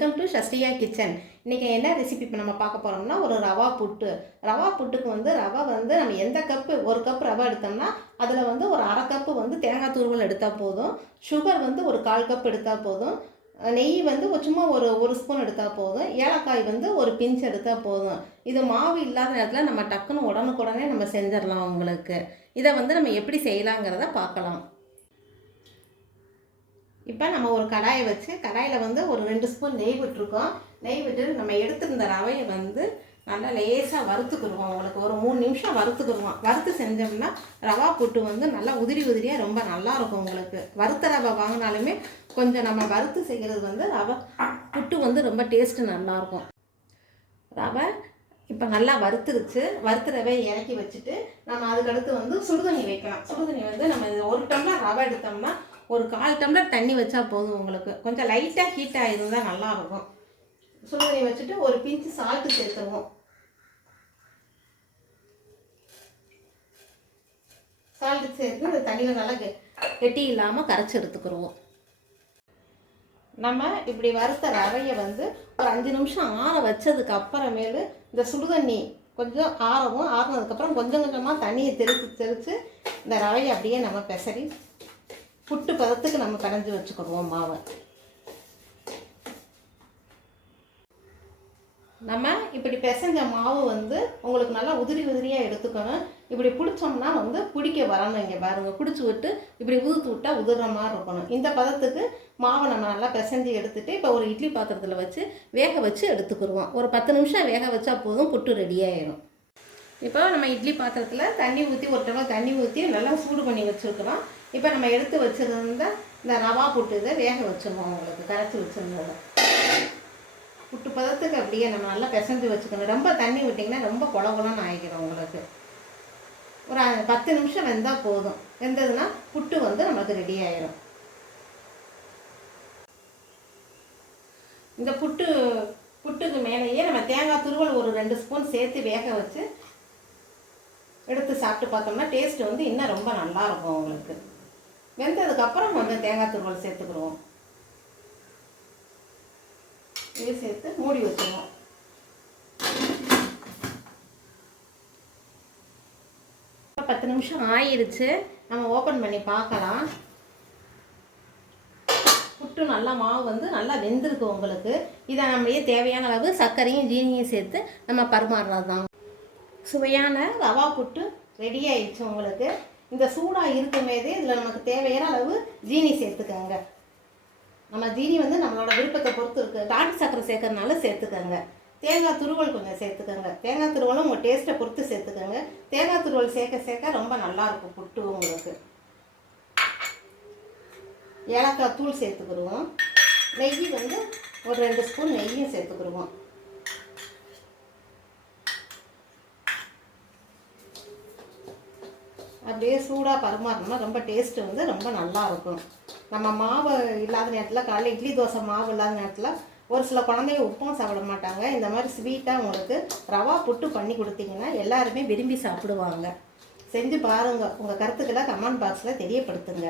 Welcome to ஷஸ்டியா kitchen. இன்றைக்கி என்ன recipe இப்போ நம்ம பார்க்க போகிறோம்னா ஒரு ரவா புட்டு. ரவா புட்டுக்கு வந்து ரவை வந்து நம்ம எந்த கப்பு, ஒரு கப் ரவை எடுத்தோம்னா அதில் வந்து ஒரு அரை கப்பு வந்து தேங்காய் துருவல் எடுத்தால் போதும். சுகர் வந்து ஒரு 1/4 கப் எடுத்தால் போதும். நெய் வந்து சும்மா ஒரு ஸ்பூன் எடுத்தால் போதும். ஏலக்காய் வந்து ஒரு பிஞ்ச் எடுத்தால் போதும். இது மாவு இல்லாத நேரத்தில் நம்ம டக்குன்னு உடனுக்குடனே நம்ம செஞ்சிடலாம். உங்களுக்கு இதை வந்து நம்ம எப்படி செய்யலாங்கிறத பார்க்கலாம். இப்போ நம்ம ஒரு கடாயை வச்சு கடாயில் வந்து ஒரு 2 ஸ்பூன் நெய் விட்டுருக்கோம். நெய் விட்டு நம்ம எடுத்துருந்த ரவையை வந்து நல்லா லேசாக வறுத்துக்குருவோம். உங்களுக்கு ஒரு 3 நிமிஷம் வறுத்துக்குருவோம். வறுத்து செஞ்சோம்னா ரவா புட்டு வந்து நல்லா உதிரியாக ரொம்ப நல்லாயிருக்கும். உங்களுக்கு வறுத்த ரவை வாங்கினாலுமே கொஞ்சம் நம்ம வறுத்து செய்கிறது வந்து ரவை புட்டு வந்து ரொம்ப டேஸ்ட்டு நல்லாயிருக்கும். ரவை இப்போ நல்லா வறுத்துருச்சு. வறுத்த ரவையை இறக்கி வச்சுட்டு நம்ம அதுக்கடுத்து வந்து சுடுதண்ணி வைக்கலாம். சுடுதண்ணி வந்து நம்ம 1 டம்ளர் ரவை எடுத்தோம்னா ஒரு 1/4 டம்ளர் தண்ணி வச்சா போதும். உங்களுக்கு கொஞ்சம் லைட்டாக ஹீட் ஆகிருந்தால் நல்லாயிருக்கும். சுடுதண்ணி வச்சுட்டு ஒரு பிஞ்சு சால்ட்டு சேர்த்துருவோம். சால்ட்டு சேர்த்து இந்த தண்ணியில் நல்லா கெட்டி இல்லாமல் கரைச்சி எடுத்துக்கிடுவோம். நம்ம இப்படி வறுத்த ரவையை வந்து ஒரு 5 நிமிஷம் ஆற வச்சதுக்கு அப்புறமேலு இந்த சுடுதண்ணி கொஞ்சம் ஆறவும், ஆறினதுக்கப்புறம் கொஞ்சம் கொஞ்சமாக தண்ணியை தெளித்து இந்த ரவையை அப்படியே நம்ம பெசரி புட்டு பதத்துக்கு நம்ம கரைஞ்சி வச்சுக்கிடுவோம் மாவை. நம்ம இப்படி பிசைஞ்ச மாவு வந்து உங்களுக்கு நல்லா உதிரியாக எடுத்துக்கணும். இப்படி பிடிச்சோம்னா வந்து பிடிக்க வரணும். இங்கே பாருங்கள், பிடிச்சி விட்டு இப்படி உதுத்து விட்டால் உதிர்ற மாதிரி இருக்கணும். இந்த பதத்துக்கு மாவை நம்ம நல்லா பிசைஞ்சு எடுத்துகிட்டு இப்போ ஒரு இட்லி பாத்திரத்தில் வச்சு வேக வச்சு எடுத்துக்கிடுவோம். ஒரு 10 நிமிஷம் வேக வச்சா போதும், புட்டு ரெடியாகிடும். இப்போ நம்ம இட்லி பாத்திரத்தில் தண்ணி ஊற்றி, ஒரு டம்ளர் தண்ணி ஊற்றி நல்லா சூடு பண்ணி வச்சுருக்கிறோம். இப்போ நம்ம எடுத்து வச்சுருந்த இந்த ரவா புட்டு இதை வேக வச்சுருவோம். உங்களுக்கு கரைச்சி வச்சுருந்ததை புட்டு பதத்துக்கு அப்படியே நம்ம நல்லா பிசைஞ்சு வச்சுக்கணும். ரொம்ப தண்ணி விட்டிங்கன்னா ரொம்ப குழகுலன்னு ஆகிக்கிறோம். உங்களுக்கு ஒரு 10 நிமிஷம் வெந்தால் போதும். வெந்ததுன்னா புட்டு வந்து நமக்கு ரெடி ஆகிடும். இந்த புட்டுக்கு மேலேயே நம்ம தேங்காய் துருவல் ஒரு 2 ஸ்பூன் சேர்த்து வேக வச்சு எடுத்து சாப்பிட்டு பார்த்தோம்னா டேஸ்ட்டு வந்து இன்னும் ரொம்ப நல்லாயிருக்கும். உங்களுக்கு வெந்ததுக்கப்புறம் கொஞ்சம் தேங்காய் துருவல் சேர்த்துக்கிடுவோம். இது சேர்த்து மூடி வச்சுருவோம். இப்போ 10 நிமிஷம் ஆயிடுச்சு. நம்ம ஓப்பன் பண்ணி பார்க்கலாம். புட்டு நல்லா மாவு வந்து நல்லா வெந்திருக்கு. உங்களுக்கு இதை நம்மளே தேவையான அளவு சர்க்கரையும் ஜீனியும் சேர்த்து நம்ம பரிமாறுறது தான். சுவையான ரவா புட்டு ரெடி ஆயிடுச்சு. உங்களுக்கு இந்த சூடாக இருக்குமேதே இதில் நமக்கு தேவையான அளவு ஜீனி சேர்த்துக்கோங்க. நம்ம ஜீனி வந்து நம்மளோட விருப்பத்தை பொறுத்து இருக்குது. நாட்டு சர்க்கரை சேர்க்கறதுனால சேர்த்துக்கோங்க. தேங்காய் துருவல் கொஞ்சம் சேர்த்துக்கோங்க. தேங்காய் துருவலும் உங்கள் டேஸ்ட்டை பொறுத்து சேர்த்துக்கோங்க. தேங்காய் துருவல் சேர்க்க ரொம்ப நல்லாயிருக்கும் புட்டு. உங்களுக்கு ஏலக்காய் தூள் சேர்த்துக்கிடுவோம். நெய் வந்து ஒரு 2 ஸ்பூன் நெய்யும் சேர்த்துக்கிடுவோம். அப்படியே சூடாக பரிமாறினோம்னா ரொம்ப டேஸ்ட்டு வந்து ரொம்ப நல்லாயிருக்கும். நம்ம மாவு இல்லாத நேரத்தில், காலையில் இட்லி தோசை மாவு இல்லாத நேரத்தில் ஒரு சில குழந்தைங்க உப்பும் சாப்பிட மாட்டாங்க. இந்த மாதிரி ஸ்வீட்டாக உங்களுக்கு ரவா புட்டு பண்ணி கொடுத்தீங்கன்னா எல்லாருமே விரும்பி சாப்பிடுவாங்க. செஞ்சு பாருங்கள். உங்கள் கருத்துக்களை கமெண்ட் பாக்ஸில் தெரியப்படுத்துங்க.